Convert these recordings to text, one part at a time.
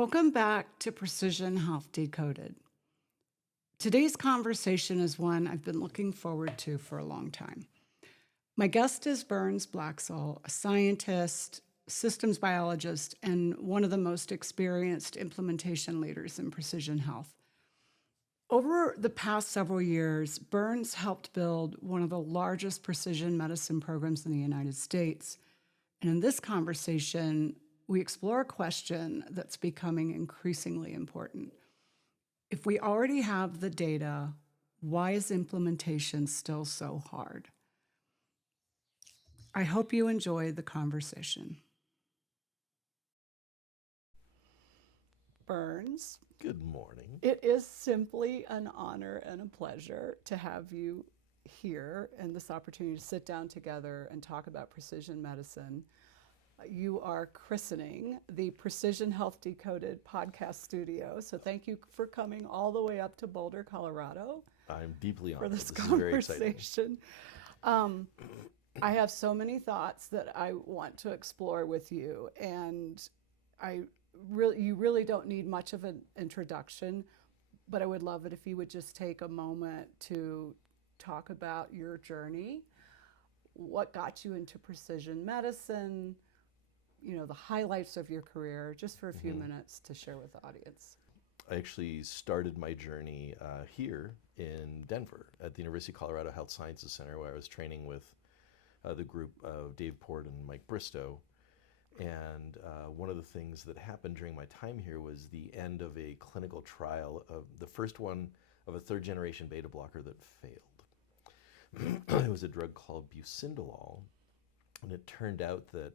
Welcome back to Precision Health Decoded. Today's conversation is one I've been looking forward to for a long time. My guest is Burns Blaxall, a scientist, systems biologist, and one of the most experienced implementation leaders in precision health. Over the past several years, Burns helped build one of the largest precision medicine programs in the United States. And in this conversation, we explore a question that's becoming increasingly important. If we already have the data, why is implementation still so hard? I hope you enjoy the conversation. Burns. Good morning. It is simply an honor and a pleasure to have you here and this opportunity to sit down together and talk about precision medicine. You are christening the Precision Health Decoded podcast studio. So thank you for coming all the way up to Boulder, Colorado. I'm deeply honored. For this conversation. Is very exciting. I have so many thoughts that I want to explore with you, and you really don't need much of an introduction, but I would love it if you would just take a moment to talk about your journey, what got you into precision medicine, the highlights of your career, just for a few minutes to share with the audience. I actually started my journey here in Denver at the University of Colorado Health Sciences Center, where I was training with the group of Dave Port and Mike Bristow. And one of the things that happened during my time here was the end of a clinical trial of the first one of a third generation beta blocker that failed. It was a drug called bucindolol, and it turned out that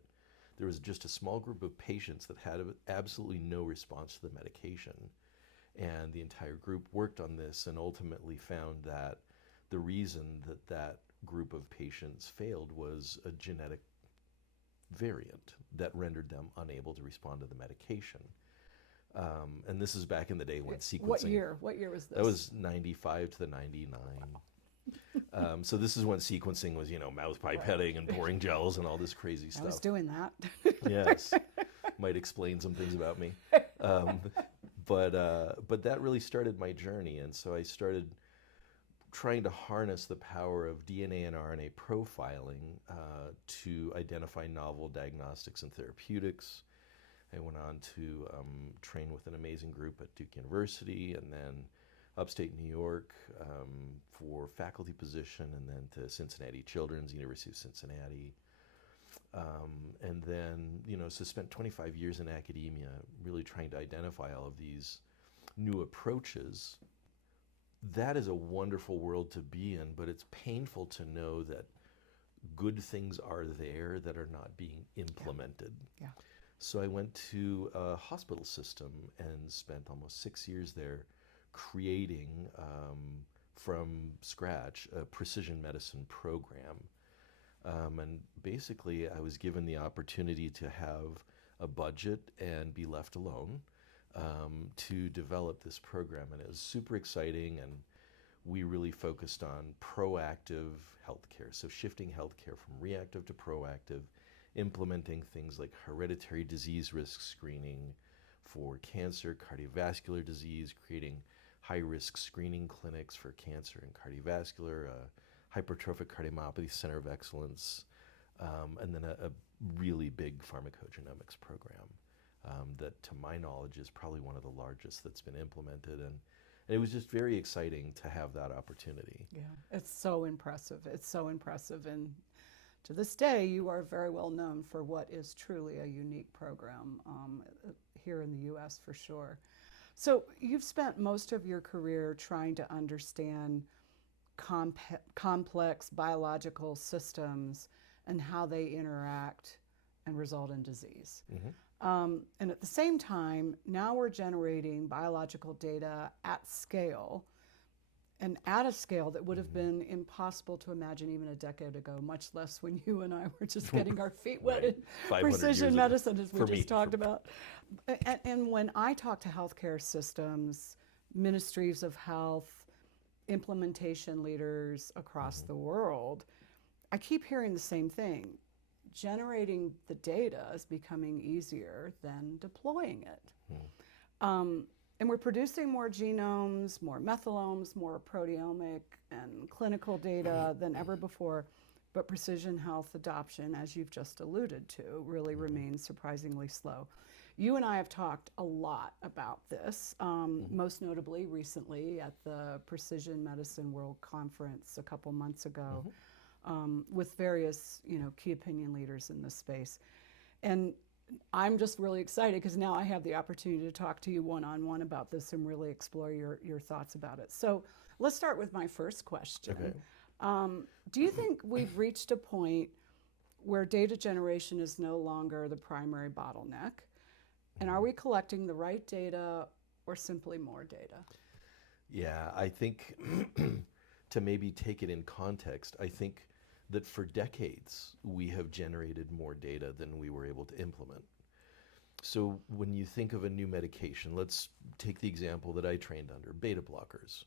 there was just a small group of patients that had absolutely no response to the medication. And the entire group worked on this and ultimately found that the reason that that group of patients failed was a genetic variant that rendered them unable to respond to the medication. And this is back in the day when sequencing... What year was this? That was 95 to the 99. So this is when sequencing was, mouth pipetting and pouring gels and all this crazy stuff. I was doing that. Yes, might explain some things about me. But that really started my journey, and so I started trying to harness the power of DNA and RNA profiling to identify novel diagnostics and therapeutics. I went on to train with an amazing group at Duke University, and then upstate New York for faculty position, and then to Cincinnati Children's, University of Cincinnati. And then, so spent 25 years in academia really trying to identify all of these new approaches. That is a wonderful world to be in, but it's painful to know that good things are there that are not being implemented. Yeah. So I went to a hospital system and spent almost 6 years there creating from scratch a precision medicine program. And basically I was given the opportunity to have a budget and be left alone to develop this program. And it was super exciting, and we really focused on proactive healthcare. So shifting healthcare from reactive to proactive, implementing things like hereditary disease risk screening for cancer, cardiovascular disease, creating high-risk screening clinics for cancer and cardiovascular, hypertrophic cardiomyopathy center of excellence, and then a really big pharmacogenomics program that, to my knowledge, is probably one of the largest that's been implemented. And it was just very exciting to have that opportunity. Yeah, it's so impressive. It's so impressive. And to this day, you are very well known for what is truly a unique program here in the U.S. for sure. So you've spent most of your career trying to understand complex biological systems and how they interact and result in disease. And at the same time, now we're generating biological data at scale, and at a scale that would have been impossible to imagine even a decade ago, much less when you and I were just getting our feet wet in precision medicine, as we just talked about. And when I talk to healthcare systems, ministries of health, implementation leaders across the world, I keep hearing the same thing. Generating the data is becoming easier than deploying it. And we're producing more genomes, more methylomes, more proteomic and clinical data than ever before. But precision health adoption, as you've just alluded to, really remains surprisingly slow. You and I have talked a lot about this, most notably recently at the Precision Medicine World Conference a couple months ago, with various, key opinion leaders in this space. And I'm just really excited because now I have the opportunity to talk to you one-on-one about this and really explore your thoughts about it. So let's start with my first question. Okay. Do you think we've reached a point where data generation is no longer the primary bottleneck? And are we collecting the right data or simply more data? Yeah, I think to maybe take it in context, I think that for decades we have generated more data than we were able to implement. So when you think of a new medication, let's take the example that I trained under, beta blockers.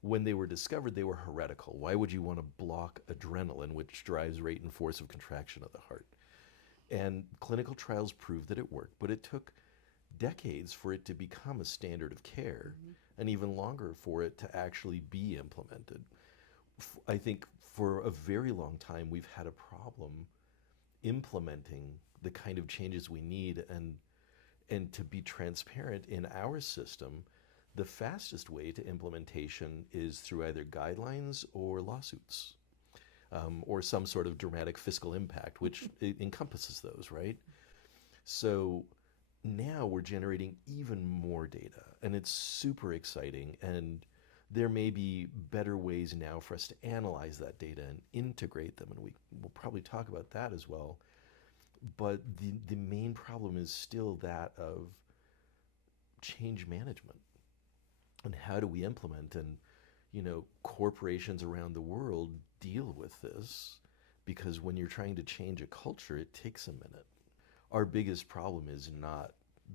When they were discovered, they were heretical. Why would you want to block adrenaline, which drives rate and force of contraction of the heart? And clinical trials proved that it worked, but it took decades for it to become a standard of care, and even longer for it to actually be implemented. I think for a very long time we've had a problem implementing the kind of changes we need, and to be transparent, in our system, the fastest way to implementation is through either guidelines or lawsuits, or some sort of dramatic fiscal impact, which encompasses those, right? So now we're generating even more data, and it's super exciting, and there may be better ways now for us to analyze that data and integrate them, and we'll probably talk about that as well. But the main problem is still that of change management. And how do we implement? And, corporations around the world deal with this, because when you're trying to change a culture, it takes a minute. Our biggest problem is not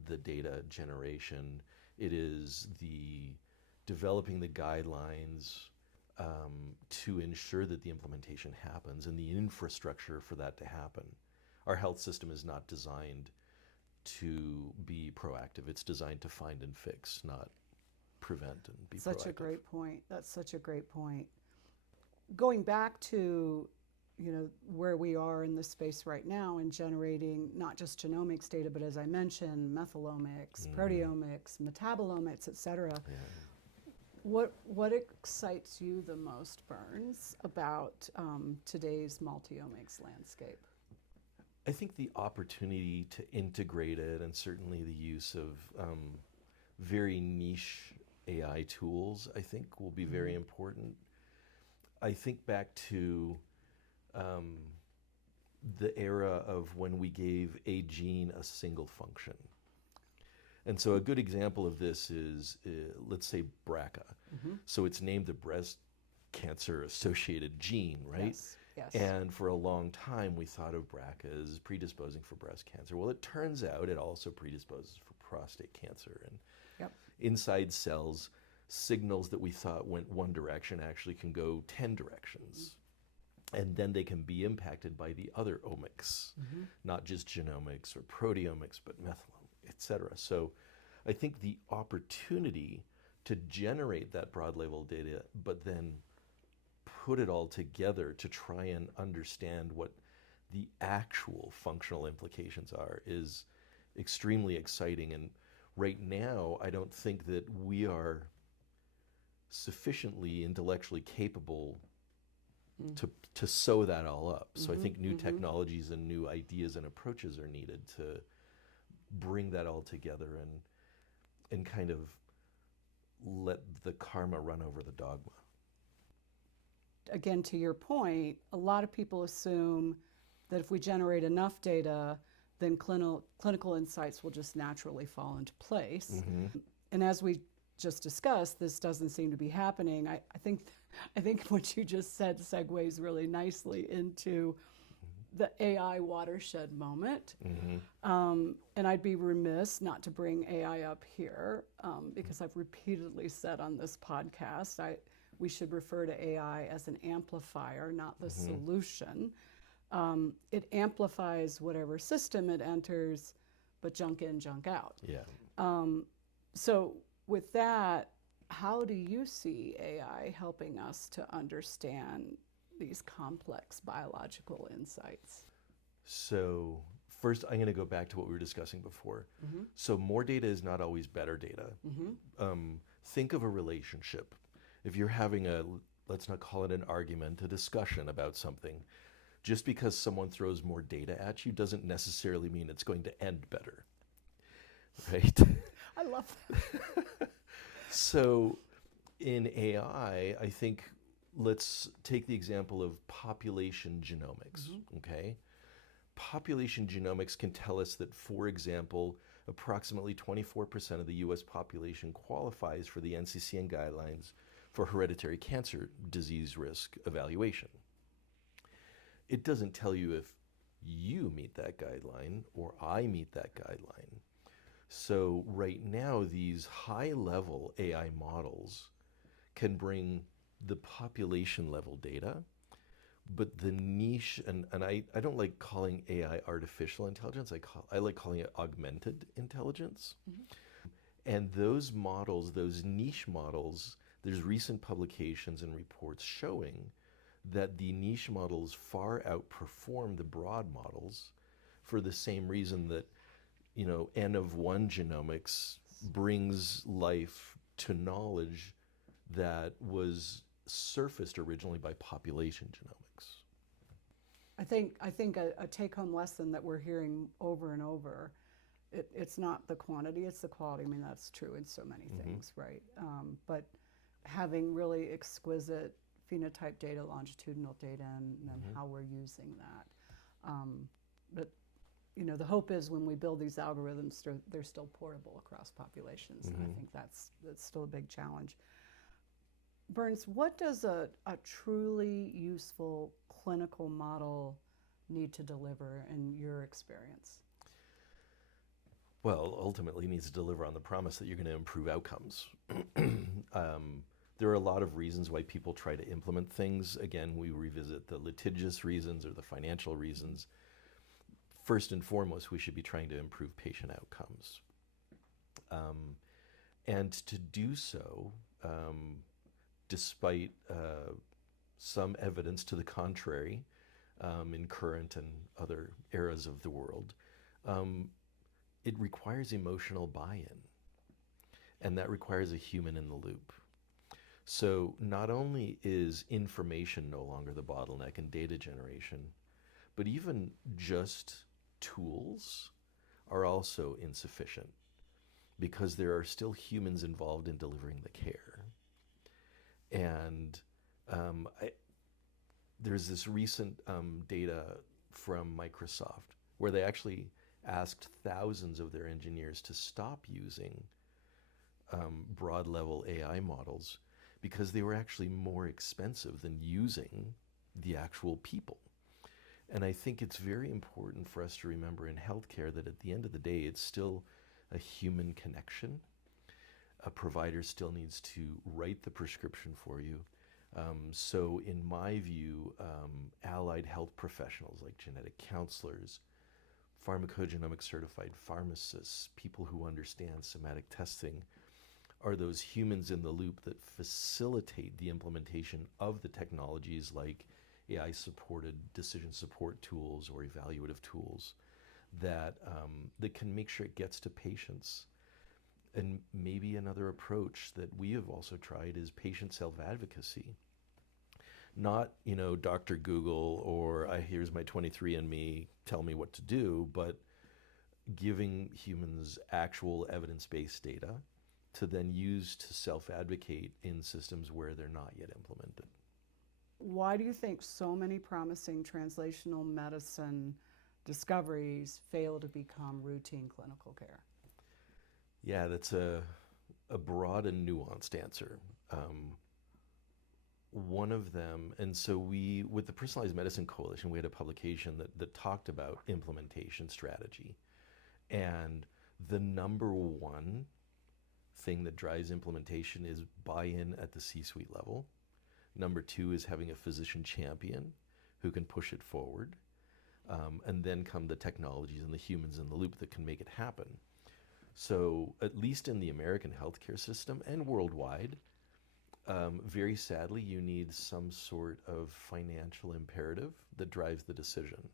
the data generation. It is the developing the guidelines to ensure that the implementation happens and the infrastructure for that to happen. Our health system is not designed to be proactive. It's designed to find and fix, not prevent and be proactive. Such a great point. That's such a great point. Going back to where we are in this space right now in generating not just genomics data, but as I mentioned, methylomics, proteomics, metabolomics, et cetera. Yeah. What excites you the most, Burns, about today's multi-omics landscape? I think the opportunity to integrate it, and certainly the use of very niche AI tools, I think will be very important. I think back to the era of when we gave a gene a single function. And so a good example of this is, let's say, BRCA. So it's named the breast cancer associated gene, right? Yes. Yes. And for a long time, we thought of BRCA as predisposing for breast cancer. Well, it turns out it also predisposes for prostate cancer. And inside cells, signals that we thought went one direction actually can go 10 directions. And then they can be impacted by the other omics, not just genomics or proteomics, but methylome, et cetera. So I think the opportunity to generate that broad level data, but then put it all together to try and understand what the actual functional implications are is extremely exciting. And right now, I don't think that we are sufficiently intellectually capable to sew that all up. So I think new technologies and new ideas and approaches are needed to bring that all together and kind of let the karma run over the dogma. Again, to your point, a lot of people assume that if we generate enough data, then clinical insights will just naturally fall into place. And as we just discussed, this doesn't seem to be happening. I think what you just said segues really nicely into the AI watershed moment. And I'd be remiss not to bring AI up here because I've repeatedly said on this podcast, we should refer to AI as an amplifier, not the solution. It amplifies whatever system it enters, but junk in, junk out. Yeah. So with that, how do you see AI helping us to understand these complex biological insights? So first, I'm going to go back to what we were discussing before. So more data is not always better data. Think of a relationship. If you're having let's not call it an argument, a discussion about something, just because someone throws more data at you doesn't necessarily mean it's going to end better, right? I love that. So in AI, I think let's take the example of population genomics, okay? Population genomics can tell us that, for example, approximately 24% of the US population qualifies for the NCCN guidelines for hereditary cancer disease risk evaluation. It doesn't tell you if you meet that guideline or I meet that guideline. So right now, these high-level AI models can bring the population level data, but the niche, and I don't like calling AI artificial intelligence, I like calling it augmented intelligence. And those models, those niche models, there's recent publications and reports showing that the niche models far outperform the broad models for the same reason that, N of one genomics brings life to knowledge that was surfaced originally by population genomics. I think a take-home lesson that we're hearing over and over, it's not the quantity, it's the quality. I mean, that's true in so many things, right? But having really exquisite phenotype data, longitudinal data, and then how we're using that. But the hope is when we build these algorithms, they're still portable across populations, and I think that's still a big challenge. Burns, what does a truly useful clinical model need to deliver in your experience? Well, ultimately, it needs to deliver on the promise that you're going to improve outcomes. There are a lot of reasons why people try to implement things. Again, we revisit the litigious reasons or the financial reasons. First and foremost, we should be trying to improve patient outcomes. And to do so, despite some evidence to the contrary in current and other eras of the world, it requires emotional buy-in, and that requires a human in the loop. So not only is information no longer the bottleneck in data generation, but even just tools are also insufficient because there are still humans involved in delivering the care. And there's this recent data from Microsoft where they actually asked thousands of their engineers to stop using broad level AI models because they were actually more expensive than using the actual people. And I think it's very important for us to remember in healthcare that at the end of the day, it's still a human connection. A provider still needs to write the prescription for you. So in my view, allied health professionals like genetic counselors, pharmacogenomics certified pharmacists, people who understand somatic testing, are those humans in the loop that facilitate the implementation of the technologies like AI-supported decision support tools or evaluative tools that can make sure it gets to patients. And maybe another approach that we have also tried is patient self-advocacy. Not, Dr. Google or here's my 23andMe, tell me what to do, but giving humans actual evidence-based data to then use to self-advocate in systems where they're not yet implemented. Why do you think so many promising translational medicine discoveries fail to become routine clinical care? Yeah, that's a broad and nuanced answer. One of them, and so with the Personalized Medicine Coalition, we had a publication that talked about implementation strategy. And the number one thing that drives implementation is buy-in at the C-suite level. Number two is having a physician champion who can push it forward. And then come the technologies and the humans in the loop that can make it happen. So, at least in the American healthcare system and worldwide, very sadly, you need some sort of financial imperative that drives the decision.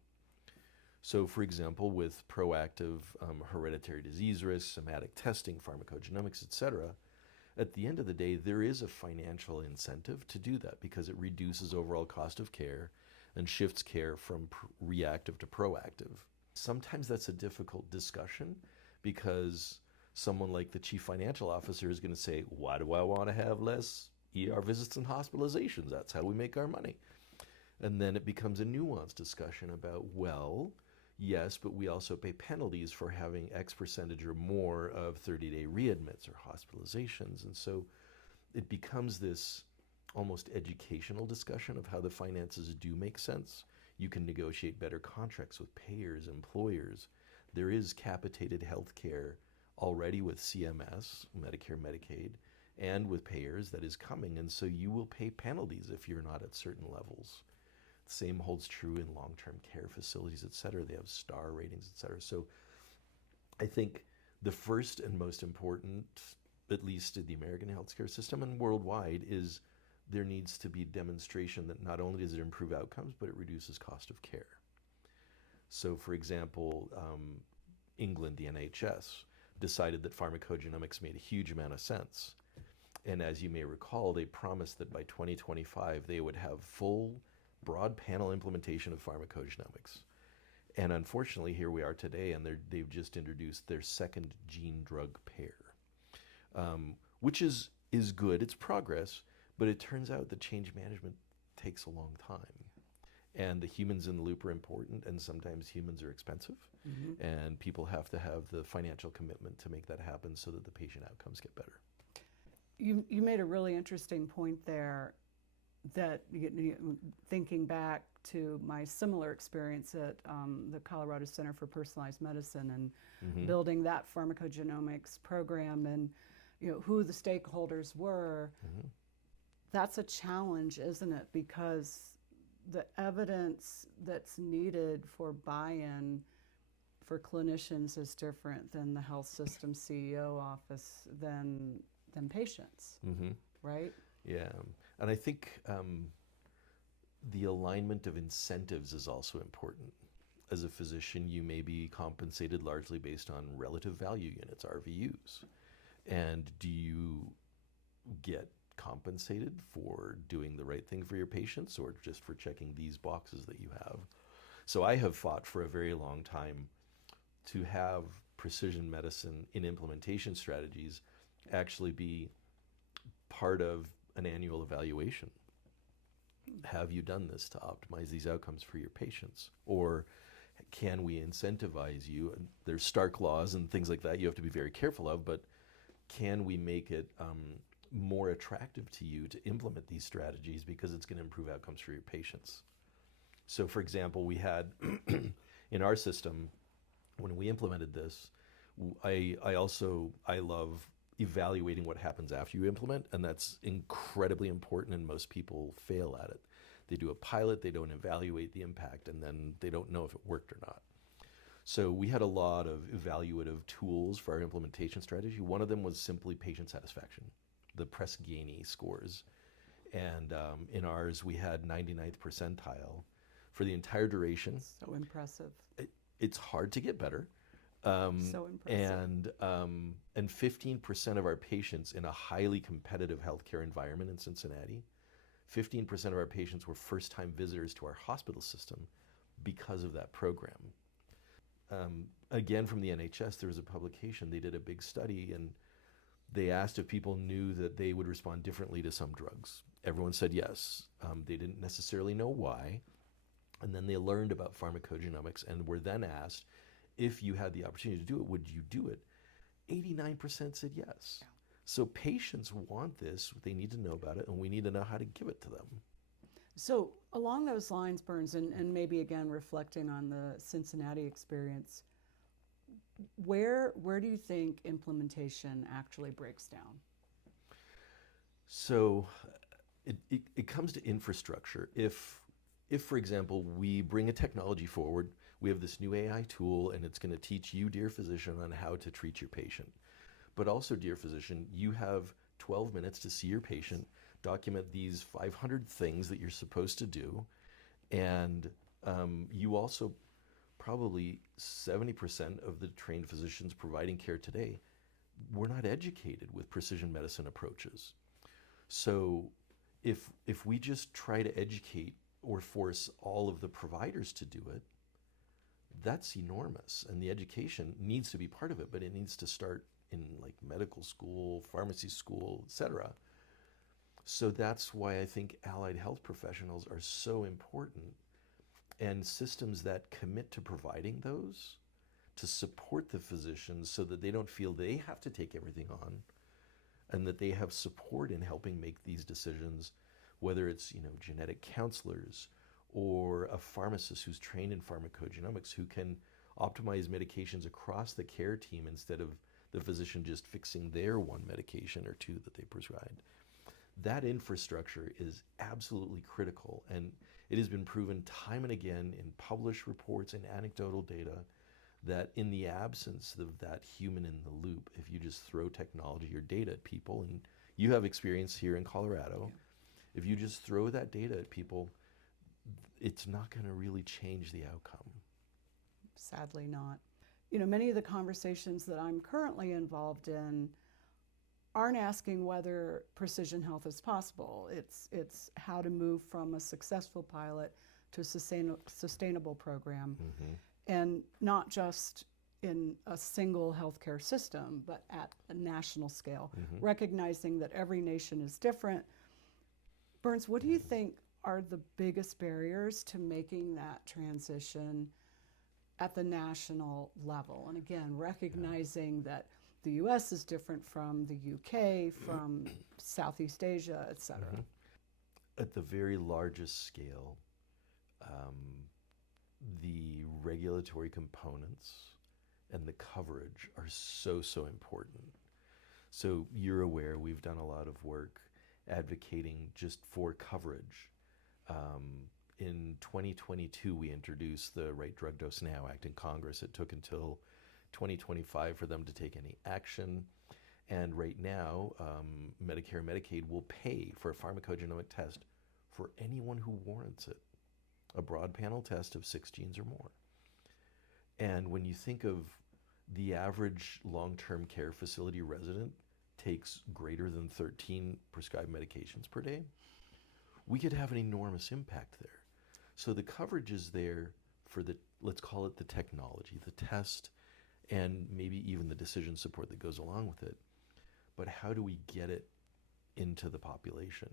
So, for example, with proactive hereditary disease risk, somatic testing, pharmacogenomics, etc., at the end of the day, there is a financial incentive to do that because it reduces overall cost of care and shifts care from reactive to proactive. Sometimes that's a difficult discussion because someone like the chief financial officer is going to say, why do I want to have less ER visits and hospitalizations? That's how we make our money. And then it becomes a nuanced discussion about, well, yes, but we also pay penalties for having X percentage or more of 30-day readmits or hospitalizations. And so it becomes this almost educational discussion of how the finances do make sense. You can negotiate better contracts with payers, employers. There is capitated health care already with CMS, Medicare, Medicaid, and with payers that is coming. And so you will pay penalties if you're not at certain levels. Same holds true in long-term care facilities, et cetera. They have star ratings, et cetera. So I think the first and most important, at least in the American healthcare system and worldwide, is there needs to be demonstration that not only does it improve outcomes, but it reduces cost of care. So for example, England, the NHS, decided that pharmacogenomics made a huge amount of sense. And as you may recall, they promised that by 2025, they would have full broad panel implementation of pharmacogenomics. And unfortunately, here we are today, and they've just introduced their second gene drug pair, which is good. It's progress, but it turns out that change management takes a long time. And the humans in the loop are important, and sometimes humans are expensive, and people have to have the financial commitment to make that happen so that the patient outcomes get better. You made a really interesting point there that thinking back to my similar experience at the Colorado Center for Personalized Medicine and building that pharmacogenomics program and who the stakeholders were, that's a challenge, isn't it? Because the evidence that's needed for buy-in for clinicians is different than the health system CEO office than patients, right? Yeah, and I think the alignment of incentives is also important. As a physician, you may be compensated largely based on relative value units, RVUs. And do you get compensated for doing the right thing for your patients or just for checking these boxes that you have? So I have fought for a very long time to have precision medicine in implementation strategies actually be part of an annual evaluation. Have you done this to optimize these outcomes for your patients? Or can we incentivize you? And there's stark laws and things like that you have to be very careful of, but can we make it more attractive to you to implement these strategies because it's going to improve outcomes for your patients? So for example, we had in our system, when we implemented this, I love evaluating what happens after you implement, and that's incredibly important, and most people fail at it. They do a pilot, they don't evaluate the impact, and then they don't know if it worked or not. So we had a lot of evaluative tools for our implementation strategy. One of them was simply patient satisfaction, the Press-Ganey scores. And in ours, we had 99th percentile for the entire duration. So impressive. It's hard to get better. So impressive. And 15% of our patients in a highly competitive healthcare environment in Cincinnati, 15% of our patients were first-time visitors to our hospital system because of that program. Again, from the NHS, there was a publication. They did a big study, and they asked if people knew that they would respond differently to some drugs. Everyone said yes. They didn't necessarily know why. And then they learned about pharmacogenomics and were then asked, if you had the opportunity to do it, would you do it? 89% said yes. Yeah. So patients want this, they need to know about it, and we need to know how to give it to them. So along those lines, Burns, and maybe again reflecting on the Cincinnati experience, where do you think implementation actually breaks down? So it comes to infrastructure. If if, for example, we bring a technology forward, we have this new AI tool and it's going to teach you, dear physician, on how to treat your patient. But also, dear physician, you have 12 minutes to see your patient, document these 500 things that you're supposed to do, and you also probably 70% of the trained physicians providing care today were not educated with precision medicine approaches. So if we just try to educate or force all of the providers to do it, that's enormous. And the education needs to be part of it, but it needs to start in like medical school, pharmacy school, etc. So that's why I think allied health professionals are so important, and systems that commit to providing those to support the physicians so that they don't feel they have to take everything on, and that they have support in helping make these decisions, whether it's, genetic counselors or a pharmacist who's trained in pharmacogenomics who can optimize medications across the care team instead of the physician just fixing their one medication or two that they prescribed. That infrastructure is absolutely critical, and it has been proven time and again in published reports and anecdotal data that in the absence of that human in the loop, if you just throw technology or data at people, and you have experience here in Colorado, if you just throw that data at people, it's not going to really change the outcome. Sadly not. Many of the conversations that I'm currently involved in aren't asking whether precision health is possible. It's how to move from a successful pilot to a sustainable program. Mm-hmm. And not just in a single healthcare system, but at a national scale, recognizing that every nation is different. Burns, what do you think are the biggest barriers to making that transition at the national level? And again, recognizing that the US is different from the UK, from Southeast Asia, et cetera. At the very largest scale, the regulatory components and the coverage are so important. So you're aware we've done a lot of work advocating just for coverage. In 2022, we introduced the Right Drug Dose Now Act in Congress. It took until 2025 for them to take any action. And right now, Medicare and Medicaid will pay for a pharmacogenomic test for anyone who warrants it, a broad panel test of 6 genes or more. And when you think of the average long-term care facility resident takes greater than 13 prescribed medications per day, we could have an enormous impact there. So the coverage is there for the, let's call it the technology, the test, and maybe even the decision support that goes along with it. But how do we get it into the population?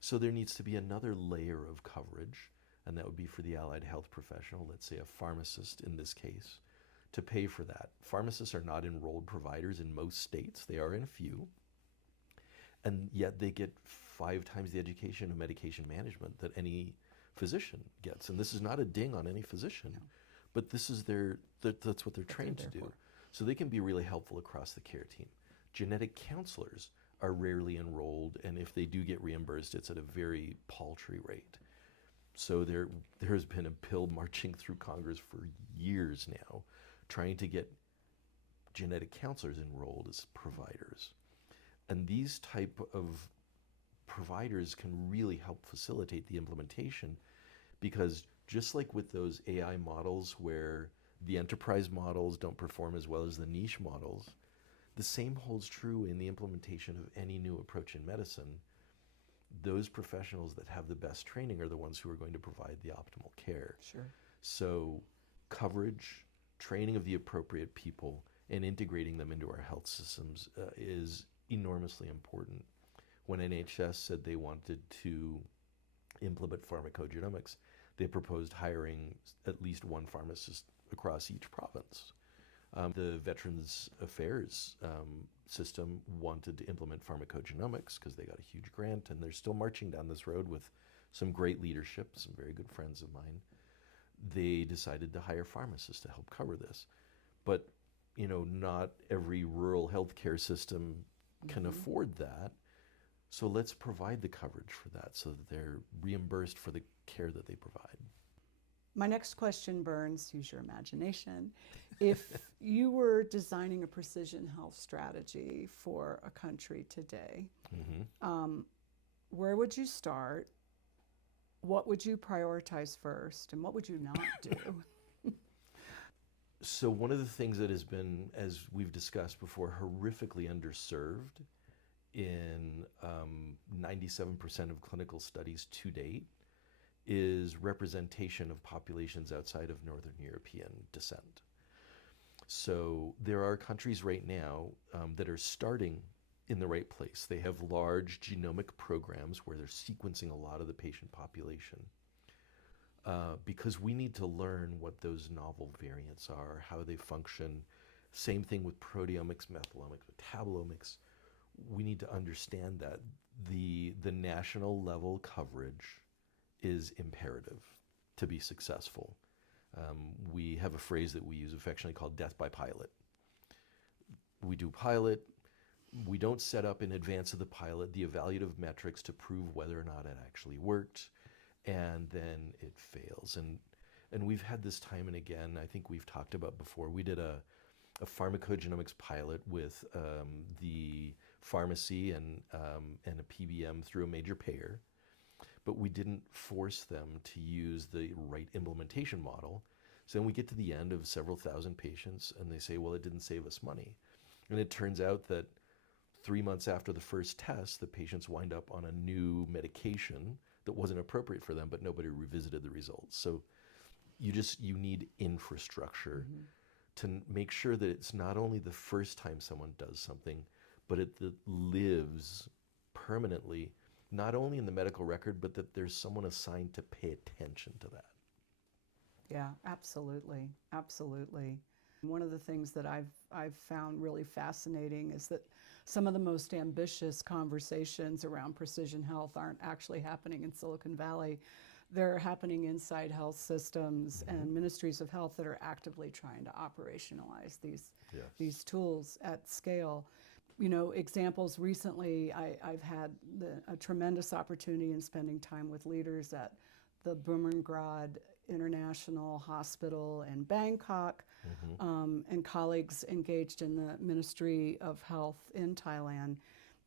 So there needs to be another layer of coverage, and that would be for the allied health professional, let's say a pharmacist in this case, to pay for that. Pharmacists are not enrolled providers in most states. They are in a few. And yet they get 5 times the education of medication management that any physician gets. And this is not a ding on any physician, but this is that's what they're trained to do. So they can be really helpful across the care team. Genetic counselors are rarely enrolled, and if they do get reimbursed, it's at a very paltry rate. So there has been a pill marching through Congress for years now, trying to get genetic counselors enrolled as providers. And these type of providers can really help facilitate the implementation, because just like with those AI models where the enterprise models don't perform as well as the niche models, the same holds true in the implementation of any new approach in medicine. Those professionals that have the best training are the ones who are going to provide the optimal care. Sure. So coverage, training of the appropriate people, and integrating them into our health systems is enormously important. When NHS said they wanted to implement pharmacogenomics, they proposed hiring at least one pharmacist across each province. The Veterans Affairs system wanted to implement pharmacogenomics because they got a huge grant, and they're still marching down this road with some great leadership, some very good friends of mine. They decided to hire pharmacists to help cover this. But, not every rural healthcare system can afford that. So let's provide the coverage for that so that they're reimbursed for the care that they provide. My next question, Burns, use your imagination. If you were designing a precision health strategy for a country today, where would you start? What would you prioritize first? And what would you not do? So one of the things that has been, as we've discussed before, horrifically underserved in 97% of clinical studies to date is representation of populations outside of Northern European descent. So there are countries right now that are starting in the right place. They have large genomic programs where they're sequencing a lot of the patient population because we need to learn what those novel variants are, how they function. Same thing with proteomics, methylomics, metabolomics. We need to understand that the national level coverage is imperative to be successful. We have a phrase that we use affectionately called death by pilot. We do pilot. We don't set up in advance of the pilot the evaluative metrics to prove whether or not it actually worked, and then it fails. And we've had this time and again, I think we've talked about before, we did a pharmacogenomics pilot with the pharmacy and a PBM through a major payer, but we didn't force them to use the right implementation model. So then we get to the end of several thousand patients and they say, well, it didn't save us money. And it turns out that 3 months after the first test, the patients wind up on a new medication that wasn't appropriate for them, but nobody revisited the results. So you need infrastructure to make sure that it's not only the first time someone does something, but it lives permanently, not only in the medical record, but that there's someone assigned to pay attention to that. Yeah, absolutely, absolutely. One of the things that I've found really fascinating is that some of the most ambitious conversations around precision health aren't actually happening in Silicon Valley. They're happening inside health systems and ministries of health that are actively trying to operationalize these tools at scale. You know, examples recently, I've had a tremendous opportunity in spending time with leaders at the Bumrungrad International Hospital in Bangkok, and colleagues engaged in the Ministry of Health in Thailand.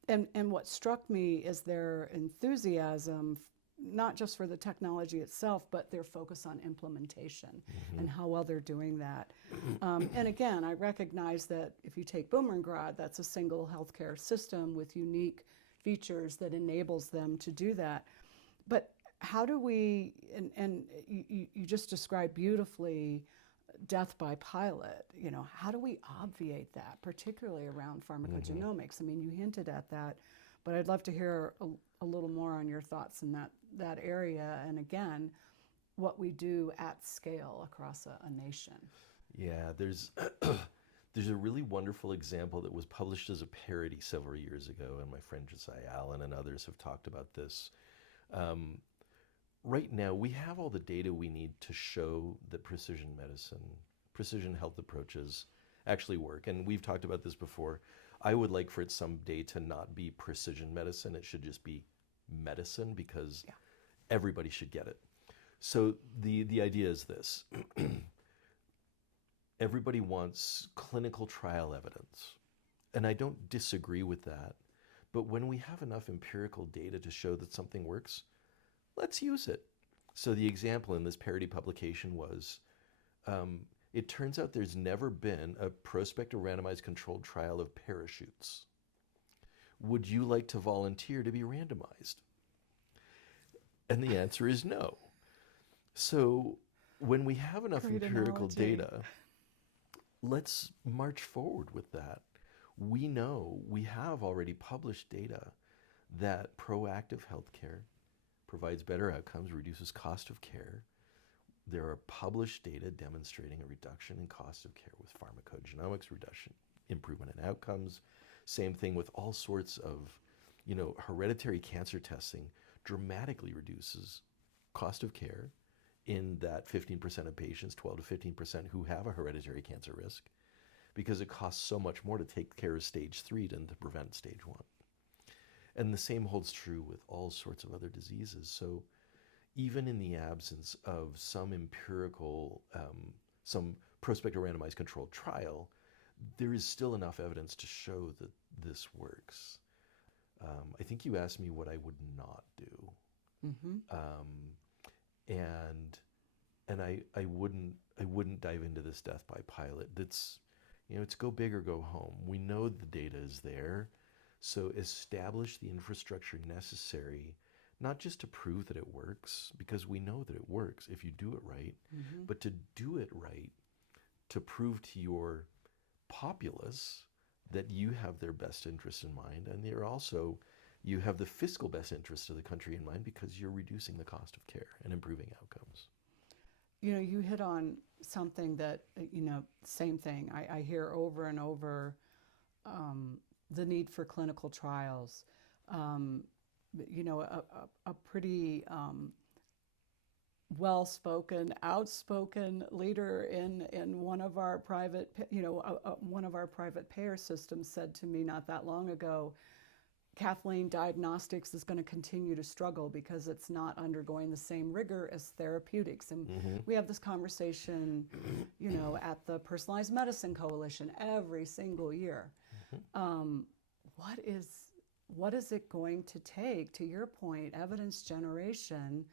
And what struck me is their enthusiasm, not just for the technology itself, but their focus on implementation and how well they're doing that. And again, I recognize that if you take Bumrungrad, that's a single healthcare system with unique features that enables them to do that. But how do we, and you just described beautifully death by pilot, you know, how do we obviate that, particularly around pharmacogenomics? I mean, you hinted at that, but I'd love to hear a little more on your thoughts in that area, and again, what we do at scale across a nation. Yeah, there's a really wonderful example that was published as a parody several years ago, and my friend Josiah Allen and others have talked about this. Right now, we have all the data we need to show that precision medicine, precision health approaches actually work. And we've talked about this before. I would like for it someday to not be precision medicine. It should just be medicine, because everybody should get it. So the idea is this. Everybody wants clinical trial evidence. And I don't disagree with that. But when we have enough empirical data to show that something works, let's use it. So the example in this parody publication was, it turns out there's never been a prospective randomized controlled trial of parachutes. Would you like to volunteer to be randomized? And the answer is no. So when we have enough Great empirical analogy. data, let's march forward with that. We know we have already published data that proactive healthcare provides better outcomes, reduces cost of care. There are published data demonstrating a reduction in cost of care with pharmacogenomics, reduction, improvement in outcomes. Same thing with all sorts of, hereditary cancer testing dramatically reduces cost of care in that 15% of patients, 12 to 15% who have a hereditary cancer risk, because it costs so much more to take care of stage 3 than to prevent stage 1. And the same holds true with all sorts of other diseases. So even in the absence of some empirical, some prospective randomized controlled trial, there is still enough evidence to show that this works. I think you asked me what I would not do. Mm-hmm. And I wouldn't dive into this death by pilot. That's, it's go big or go home. We know the data is there, so establish the infrastructure necessary, not just to prove that it works, because we know that it works if you do it right, Mm-hmm. but to do it right, to prove to your populace that you have their best interest in mind, and you have the fiscal best interest of the country in mind because you're reducing the cost of care and improving outcomes. You hit on something that, same thing. I hear over and over, the need for clinical trials. A pretty well-spoken, outspoken leader in one of our private, one of our private payer systems said to me not that long ago, Kathleen, diagnostics is going to continue to struggle because it's not undergoing the same rigor as therapeutics. And we have this conversation, at the Personalized Medicine Coalition every single year. What is it going to take, to your point, evidence generation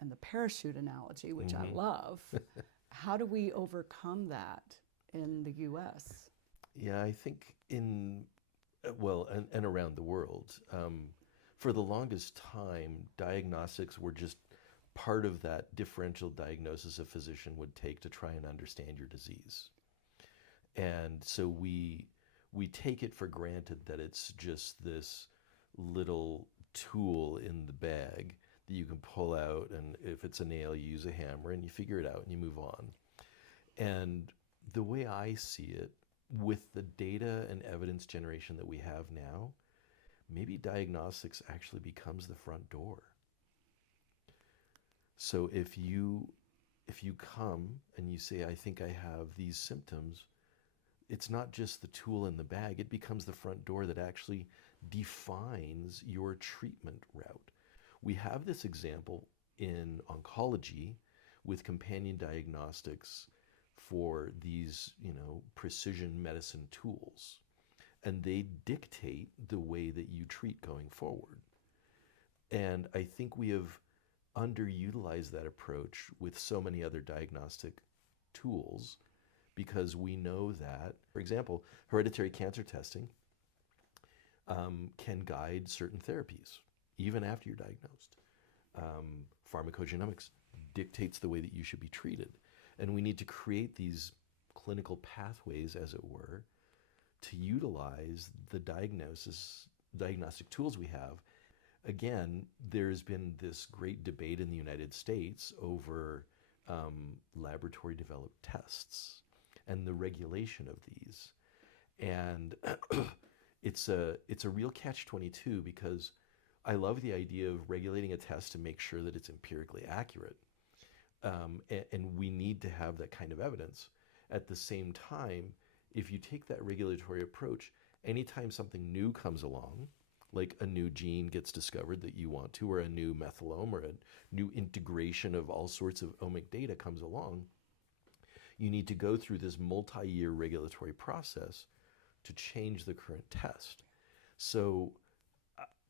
and the parachute analogy, which I love. How do we overcome that in the US? Yeah, I think and around the world. For the longest time, diagnostics were just part of that differential diagnosis a physician would take to try and understand your disease. And so we take it for granted that it's just this little tool in the bag that you can pull out, and if it's a nail, you use a hammer and you figure it out and you move on. And the way I see it, with the data and evidence generation that we have now, maybe diagnostics actually becomes the front door. So if you come and you say, I think I have these symptoms, it's not just the tool in the bag, it becomes the front door that actually defines your treatment route. We have this example in oncology with companion diagnostics for these, precision medicine tools. And they dictate the way that you treat going forward. And I think we have underutilized that approach with so many other diagnostic tools, because we know that, for example, hereditary cancer testing can guide certain therapies even after you're diagnosed. Pharmacogenomics dictates the way that you should be treated. And we need to create these clinical pathways, as it were, to utilize the diagnostic tools we have. Again, there's been this great debate in the United States over laboratory developed tests and the regulation of these. And it's a real catch-22, because I love the idea of regulating a test to make sure that it's empirically accurate. And we need to have that kind of evidence. At the same time, if you take that regulatory approach, anytime something new comes along, like a new gene gets discovered that you want to, or a new methylome, or a new integration of all sorts of omic data comes along, you need to go through this multi-year regulatory process to change the current test. So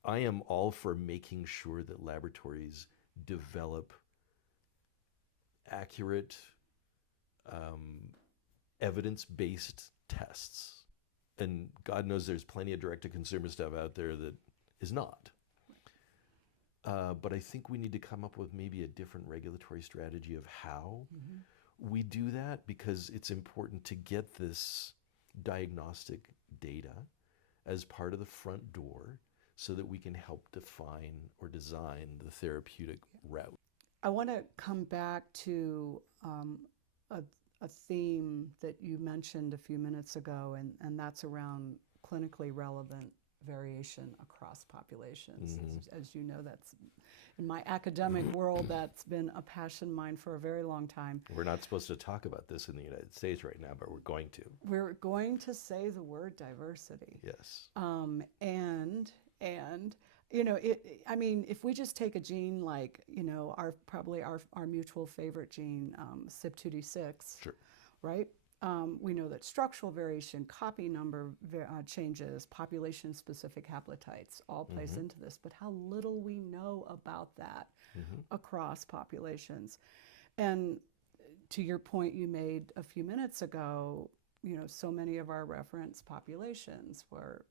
I am all for making sure that laboratories develop accurate, evidence-based tests. And God knows there's plenty of direct-to-consumer stuff out there that is not. But I think we need to come up with maybe a different regulatory strategy of how we do that, because it's important to get this diagnostic data as part of the front door so that we can help define or design the therapeutic route. I want to come back to a theme that you mentioned a few minutes ago, and that's around clinically relevant variation across populations. As you know, that's in my academic world, that's been a passion of mine for a very long time. We're not supposed to talk about this in the United States right now, but we're going to. We're going to say the word diversity. Yes. And And, I mean, if we just take a gene like, our mutual favorite gene, CYP2D6, Sure. right? We know that structural variation, copy number changes, population-specific haplotypes all plays into this, but how little we know about that across populations. And to your point you made a few minutes ago, so many of our reference populations were,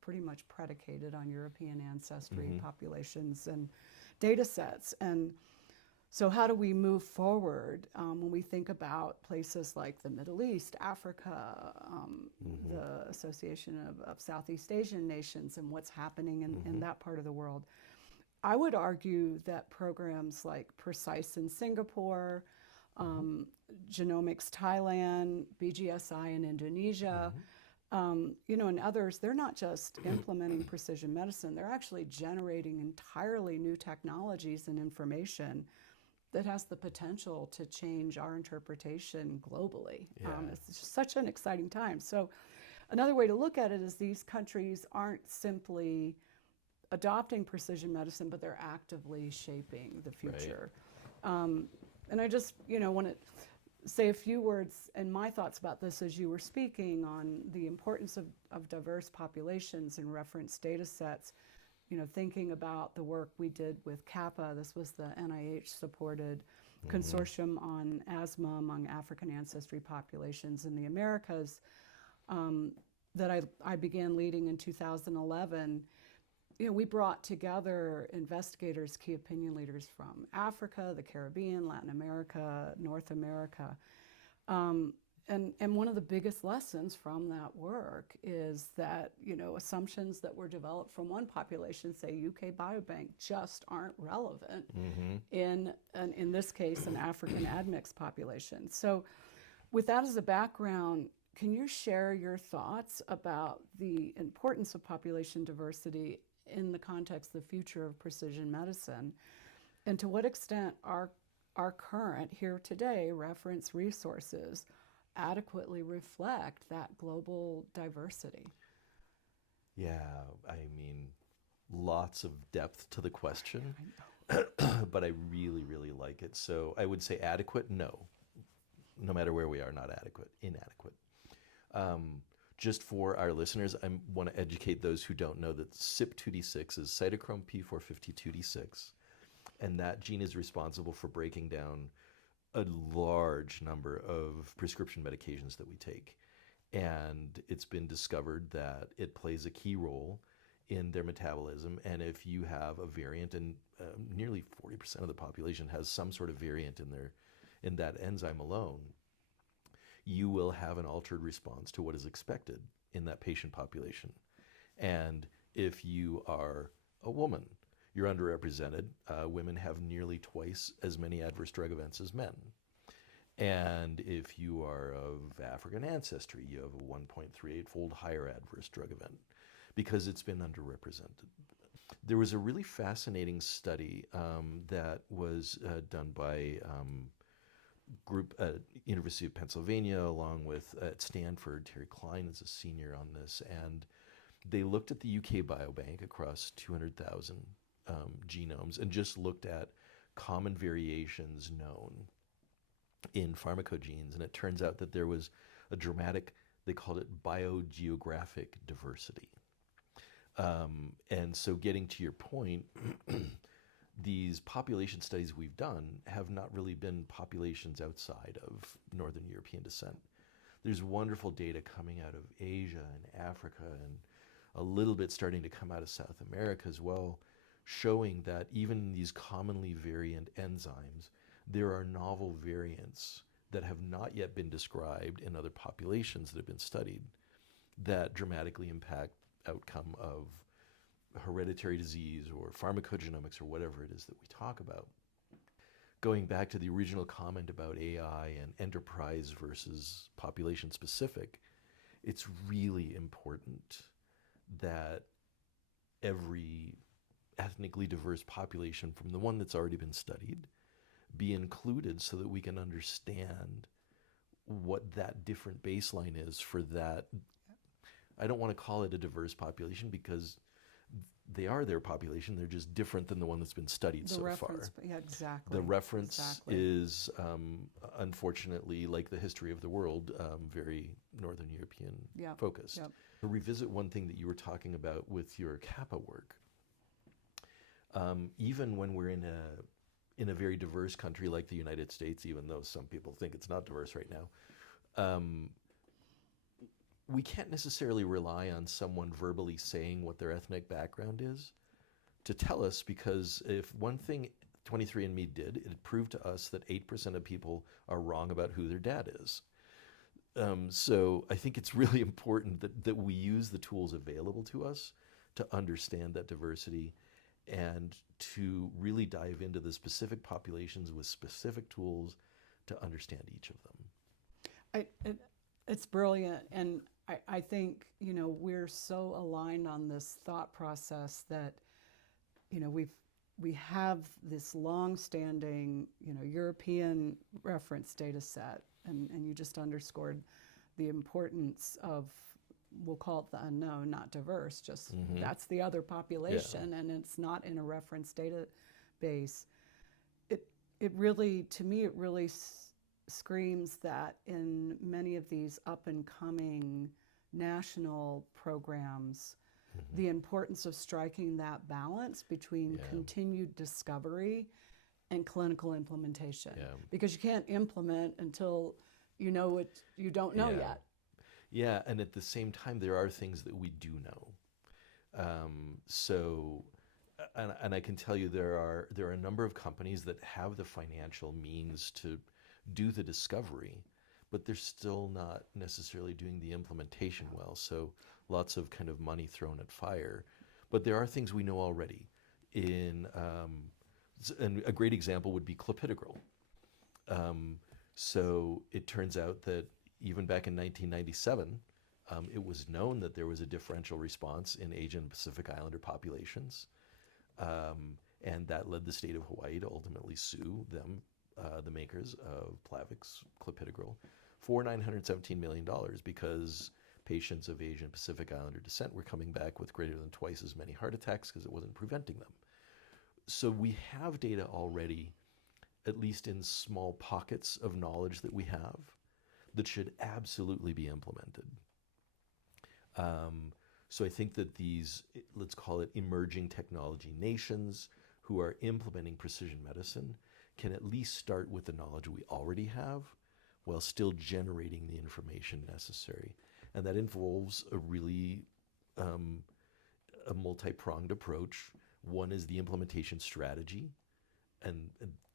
pretty much predicated on European ancestry populations and data sets. And so how do we move forward when we think about places like the Middle East, Africa, the Association of Southeast Asian Nations, and what's happening in that part of the world? I would argue that programs like Precise in Singapore, Genomics Thailand, BGSI in Indonesia, and others, they're not just implementing precision medicine, they're actually generating entirely new technologies and information that has the potential to change our interpretation globally. It's just such an exciting time. So another way to look at it is these countries aren't simply adopting precision medicine, but they're actively shaping the future. Right. And I just, want to say a few words and my thoughts about this as you were speaking on the importance of diverse populations and reference data sets. Thinking about the work we did with CAPA, this was the NIH-supported consortium on asthma among African ancestry populations in the Americas that I began leading in 2011. We brought together investigators, key opinion leaders from Africa, the Caribbean, Latin America, North America. And one of the biggest lessons from that work is that, assumptions that were developed from one population, say UK Biobank, just aren't relevant in this case, an African admixed population. So with that as a background, can you share your thoughts about the importance of population diversity in the context of the future of precision medicine? And to what extent our current, here today, reference resources adequately reflect that global diversity? Yeah, I mean, lots of depth to the question, but I really, really like it. So I would say adequate, no. No matter where we are, not adequate, inadequate. Just for our listeners, I want to educate those who don't know that CYP2D6 is cytochrome P452D6, and that gene is responsible for breaking down a large number of prescription medications that we take. And it's been discovered that it plays a key role in their metabolism. And if you have a variant, and nearly 40% of the population has some sort of variant in that enzyme alone, you will have an altered response to what is expected in that patient population. And if you are a woman, you're underrepresented. Women have nearly twice as many adverse drug events as men. And if you are of African ancestry, you have a 1.38-fold higher adverse drug event because it's been underrepresented. There was a really fascinating study that was done by group at University of Pennsylvania along with at Stanford. Terry Klein is a senior on this, and they looked at the UK Biobank across 200,000 genomes and just looked at common variations known in pharmacogenes, and it turns out that there was a dramatic, they called it biogeographic diversity. And so getting to your point, these population studies we've done have not really been populations outside of Northern European descent. There's wonderful data coming out of Asia and Africa and a little bit starting to come out of South America as well, showing that even these commonly variant enzymes, there are novel variants that have not yet been described in other populations that have been studied that dramatically impact outcome of hereditary disease or pharmacogenomics or whatever it is that we talk about. Going back to the original comment about AI and enterprise versus population specific, it's really important that every ethnically diverse population from the one that's already been studied be included so that we can understand what that different baseline is for that. I don't want to call it a diverse population because they are their population. They're just different than the one that's been studied The so reference, far. yeah, exactly. The reference Exactly. is, unfortunately, like the history of the world, very Northern European Yep. focused. Yep. To revisit one thing that you were talking about with your Kappa work, even when we're in a very diverse country like the United States, even though some people think it's not diverse right now, we can't necessarily rely on someone verbally saying what their ethnic background is to tell us, because if one thing 23andMe did, it proved to us that 8% of people are wrong about who their dad is. So I think it's really important that we use the tools available to us to understand that diversity and to really dive into the specific populations with specific tools to understand each of them. It's brilliant. And I think, we're so aligned on this thought process that, we have this long-standing, European reference data set, and you just underscored the importance of, we'll call it the unknown, not diverse, just that's the other population, and it's not in a reference database. It really, to me, it really screams that in many of these up-and-coming national programs, the importance of striking that balance between continued discovery and clinical implementation. Because you can't implement until you know what you don't know yet. Yeah, and at the same time, there are things that we do know. And I can tell you there are a number of companies that have the financial means to do the discovery, but they're still not necessarily doing the implementation well. So lots of kind of money thrown at fire. But there are things we know already. And a great example would be clopidogrel. So it turns out that even back in 1997, it was known that there was a differential response in Asian and Pacific Islander populations. And that led the state of Hawaii to ultimately sue them, the makers of Plavix, clopidogrel, for $917 million because patients of Asian Pacific Islander descent were coming back with greater than twice as many heart attacks because it wasn't preventing them. So we have data already, at least in small pockets of knowledge that we have, that should absolutely be implemented. So I think that these, let's call it emerging technology nations who are implementing precision medicine can at least start with the knowledge we already have while still generating the information necessary. And that involves a really a multi-pronged approach. One is the implementation strategy. And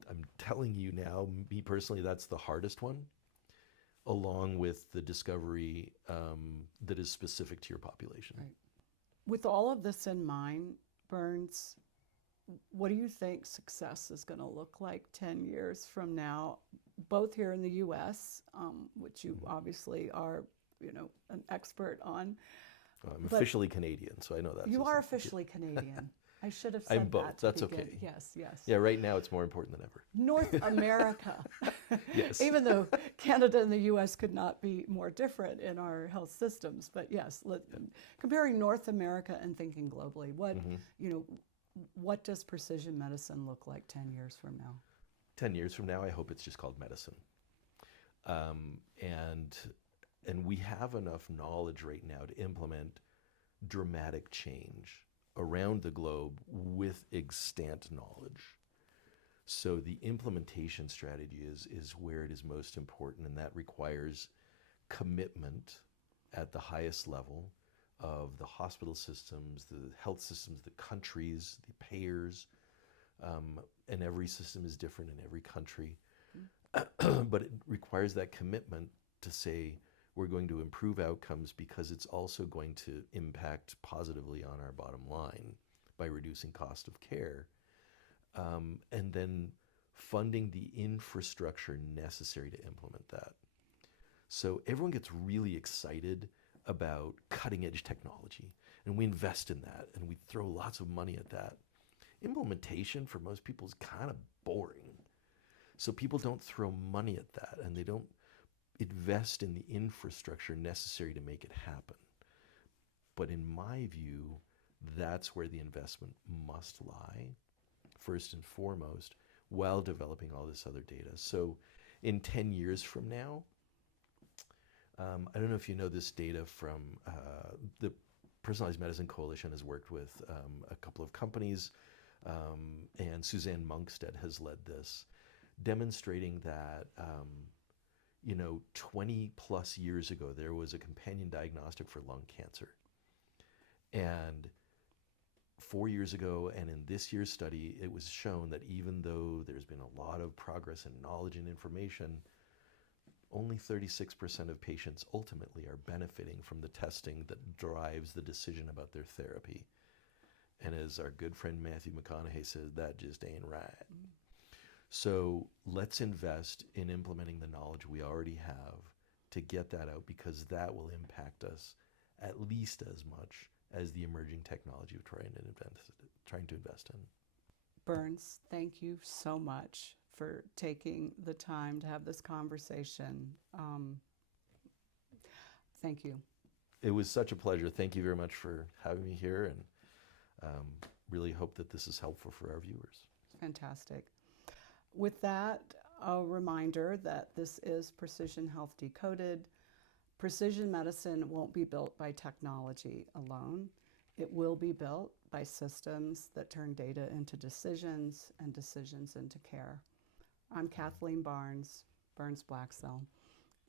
I'm telling you now, me personally, that's the hardest one, along with the discovery that is specific to your population. Right. With all of this in mind, Burns, what do you think success is going to look like 10 years from now, both here in the U.S., which you obviously are, an expert on? Well, I'm officially Canadian, so I know that. You are officially Canadian. I should have said I'm both. that to That's begin. okay. Yes, yes. Yeah, right now it's more important than ever. North America. Yes. Even though Canada and the U.S. could not be more different in our health systems, but yes, comparing North America and thinking globally, what does precision medicine look like 10 years from now? 10 years from now, I hope it's just called medicine. And we have enough knowledge right now to implement dramatic change around the globe with extant knowledge. So the implementation strategy is where it is most important, and that requires commitment at the highest level of the hospital systems, the health systems, the countries, the payers, and every system is different in every country. But it requires that commitment to say, we're going to improve outcomes because it's also going to impact positively on our bottom line by reducing cost of care. And then funding the infrastructure necessary to implement that. So everyone gets really excited about cutting edge technology, and we invest in that, and we throw lots of money at that. Implementation for most people is kind of boring. So people don't throw money at that, and they don't invest in the infrastructure necessary to make it happen. But in my view, That's where the investment must lie, first and foremost, while developing all this other data. So in 10 years from now, I don't know if you know this data from the Personalized Medicine Coalition has worked with a couple of companies, and Suzanne Monkstead has led this, demonstrating that 20 plus years ago, there was a companion diagnostic for lung cancer. And 4 years ago, and in this year's study, it was shown that even though there's been a lot of progress in knowledge and information, only 36% of patients ultimately are benefiting from the testing that drives the decision about their therapy. And as our good friend Matthew McConaughey says, that just ain't right. So let's invest in implementing the knowledge we already have to get that out, because that will impact us at least as much as the emerging technology we're trying to invest in. Burns, thank you so much for taking the time to have this conversation. Thank you. It was such a pleasure. Thank you very much for having me here, and really hope that this is helpful for our viewers. Fantastic. With that, a reminder that this is Precision Health Decoded. Precision medicine won't be built by technology alone. It will be built by systems that turn data into decisions and decisions into care. I'm Kathleen Barnes, Burns Blaxall.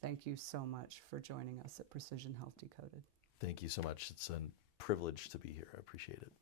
Thank you so much for joining us at Precision Health Decoded. Thank you so much. It's a privilege to be here. I appreciate it.